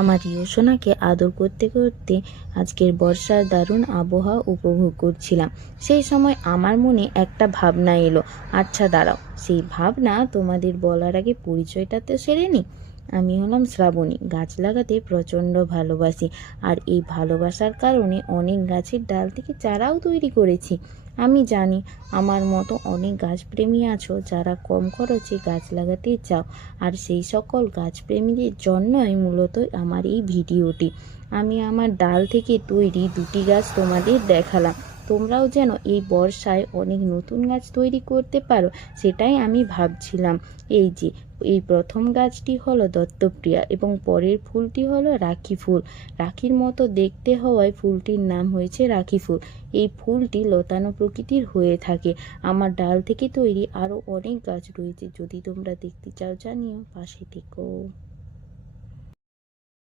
আমার রিয়োসোনাকে আদর করতে করতে আজকের বর্ষার দারুণ আবহাওয়া উপভোগ করছিলাম। সেই সময় আমার মনে একটা ভাবনা এলো। আচ্ছা দাঁড়াও, সেই ভাবনা তোমাদের বলার আগে পরিচয়টা তো সেরে নিই। আমি হলাম শ্রাবণী, গাছ লাগাতে প্রচণ্ড ভালোবাসি। আর এই ভালোবাসার কারণে অনেক গাছের ডাল থেকে চারাও তৈরি করেছি। আমি জানি আমার মতো অনেক গাছপ্রেমী আছো যারা কম খরচে গাছ লাগাতে চাও, আর সেই সকল গাছপ্রেমীদের জন্যই মূলত আমার এই ভিডিওটি। আমি আমার ডাল থেকে তৈরি দুটি গাছ তোমাদের দেখালাম। তোমরাও যেন এই বর্ষায় অনেক নতুন গাছ তৈরি করতে পারো, সেটাই আমি ভাবছিলাম। এই যে এই প্রথম গাছটি হলো দত্তপ্রিয়া এবং পরের ফুলটি হলো রাখি ফুল। রাখির মতো দেখতে হওয়ায় ফুলটির নাম হয়েছে রাখি ফুল। এই ফুলটি লতানো প্রকৃতির হয়ে থাকে। আমার ডাল থেকে তৈরি আরও অনেক গাছ রয়েছে, যদি তোমরা দেখতে চাও জানিও, পাশে থেকো।